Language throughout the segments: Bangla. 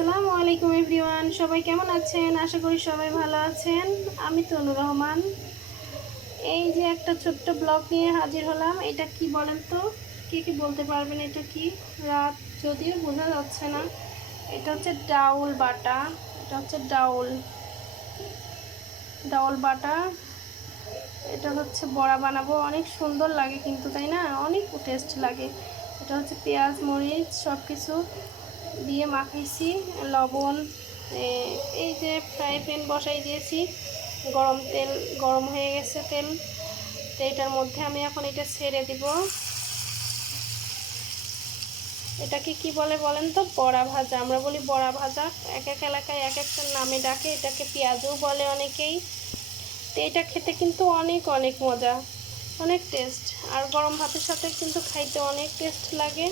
আসসালামু আলাইকুম এভরিওয়ান, সবাই কেমন আছেন? আশা করি সবাই ভালো আছেন। আমি তনু রহমান। এই যে একটা ছোট্ট ব্লগ নিয়ে হাজির হলাম। এটা কি বলেন তো? কে কি বলতে পারবেন এটা কি? রাত যদিও বোঝা যাচ্ছে না। এটা হচ্ছে ডাউল বাটা। এটা হচ্ছে ডাউল ডাউল বাটা। এটা হচ্ছে বড়া বানাবো। অনেক সুন্দর লাগে কিন্তু, তাই না? অনেক টেস্ট লাগে। এটা হচ্ছে পেঁয়াজ মরিচ সব কিছু দিয়ে মাখাইছি, লবণ। এই যে ফ্রাই প্যান বসাই দিয়েছি, তেল গরম হয়ে গেছে। তেল তো এটার মধ্যে আমি এখন এটা ছেড়ে দিব। এটাকে কি বলে বলেন তো? বড়া ভাজা। আমরা বলি বড়া ভাজা, এক এক এলাকায় এক একটা নামে ডাকে। এটাকে পেঁয়াজও বলে অনেকেই। তো এটা খেতে কিন্তু অনেক অনেক মজা, অনেক টেস্ট। আর গরম ভাতের সাথে কিন্তু খাইতে অনেক টেস্ট লাগে।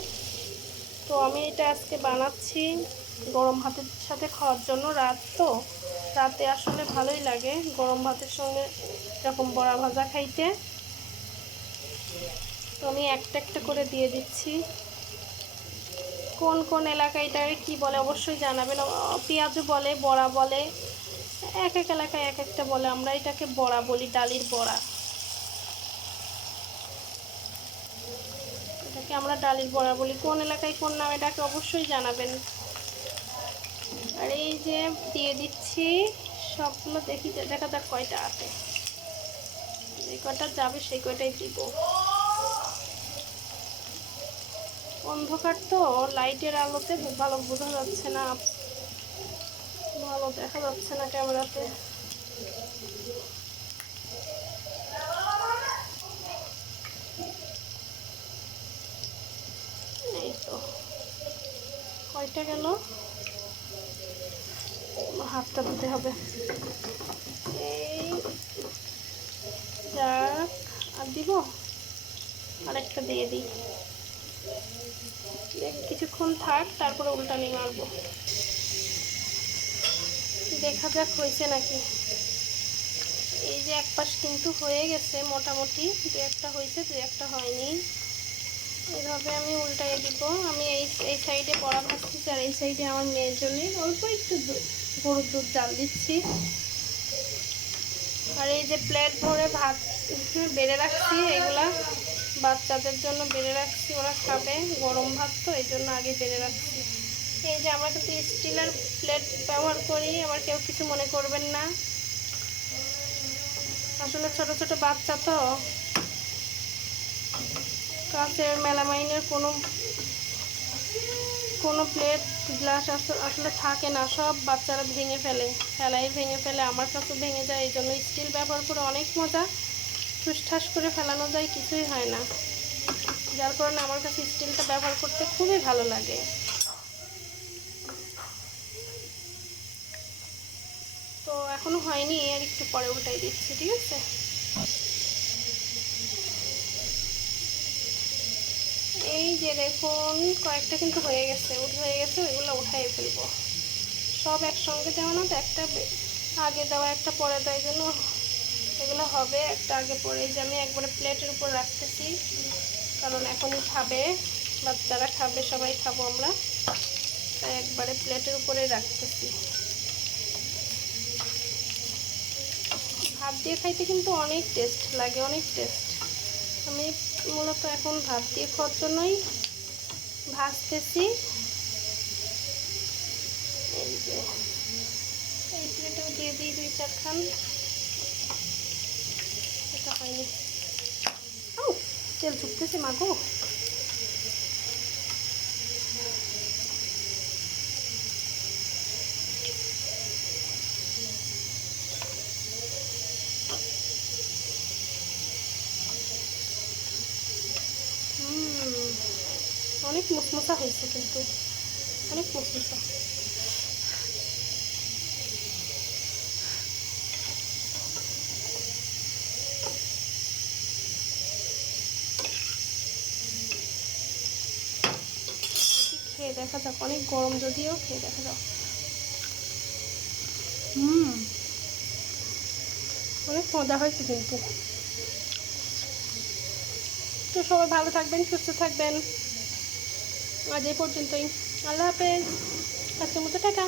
তো আমি এটা আজকে বানাচ্ছি গরম ভাতের সাথে খাওয়ার জন্য। রাতে আসলে ভালোই লাগে গরম ভাতের সঙ্গে এরকম বড়া ভাজা খাইতে। তো আমি একটা একটা করে দিয়ে দিচ্ছি। কোন কোন এলাকায় এটাকে কী বলে অবশ্যই জানাবেন। পেঁয়াজও বলে, বড়া বলে, এক এক এলাকায় এক একটা বলে। আমরা এটাকে বড়া বলি, ডালির বড়া। এটাকে আমরা ডালির বড়া বলি। কোন এলাকায় কোন নামে এটাকে অবশ্যই জানাবেন। আর এই যে দিয়ে দিচ্ছি সবগুলো। দেখা যাক কয়টা আছে। যে কয়টা যাবে সেই কয়টাই দিব। অন্ধকার তো, লাইটের আলোতে ভালো বোঝা যাচ্ছে না, ভালো দেখা যাচ্ছে না ক্যামেরাতে। এই তো কয়টা গেল, হাতটা ধুতে হবে। এই যাক, আর দিব, আরেকটা দিয়ে দিই। কিছুক্ষণ থাক, তারপরে উল্টানি মারবো। দেখা যাক হয়েছে নাকি। এই যে এক পাশ কিন্তু হয়ে গেছে মোটামুটি, দু একটা হয়েছে, দু একটা হয়নি। এভাবে আমি উল্টাই দিব। আমি এই সাইডে বড়া ভাজতেছি, আর এই সাইডে আমার মেয়ের জন্য অল্প একটু গরুর দুধ জাল দিচ্ছি। আর এই যে প্লেট ভরে ভাত বেড়ে রাখছি, এগুলা বাচ্চাদের জন্য বেড়ে রাখছি, ওরা খাবে। গরম ভাত তো, এই জন্য আগে বেড়ে রাখছি। এই যে আমরা কিন্তু স্টিলের প্লেট ব্যবহার করি, আবার কেউ কিছু মনে করবেন না। আসলে ছোট ছোট বাচ্চা তো, কাঁচের মেলামাইনের কোনো প্লেট গ্লাস আসলে থাকে না। সব বাচ্চারা ভেঙে ফেলে। আমার কাছেও ভেঙে যায়। এই জন্য স্টিল ব্যবহার করে অনেক মজা। ঠুসঠাস করে ফেলানো যায়, কিছুই হয় না। যার কারণে আমার কাছে স্টিলটা ব্যবহার করতে খুবই ভালো লাগে। তো এখনো হয়নি, আর একটু পরে উল্টাই দিচ্ছি, ঠিক আছে? এই যে দেখুন, কয়েকটা কিন্তু হয়ে গেছে, ওইগুলো উঠাই ফেলবো। সব একসঙ্গে দেওয়া না তো, একটা আগে দেওয়া একটা পরে দেওয়ার জন্য এগুলো হবে একটা আগে পরে। যে আমি একবারে প্লেটের উপর রাখতেছি, কারণ এখনই খাবে, বাচ্চারা খাবে, সবাই খাবো আমরা, তাই একবারে প্লেটের উপরে রাখতেছি। ভাত দিয়ে খাইতে কিন্তু অনেক টেস্ট লাগে, অনেক টেস্ট। আমি মূলত এখন ভাত দিয়ে খাওয়ার জন্যই ভাজতেছি। এই যে এই প্লেটেও দিয়ে দিই 2-4 খান। এটা হয়নি, তেল ঝুঁকতেছে মাগো। অনেক মুসমুসা হয়েছে কিন্তু, অনেক মুসমুসা। খেয়ে দেখা যাক, অনেক গরম যদিও, খেয়ে দেখা যাক। অনেক মজা হয়েছে কিন্তু। তো সবাই ভালো থাকবেন, সুস্থ থাকবেন। আজ এই পর্যন্তই। আল্লাহ হাফেজ। আজকের মতো টাটা।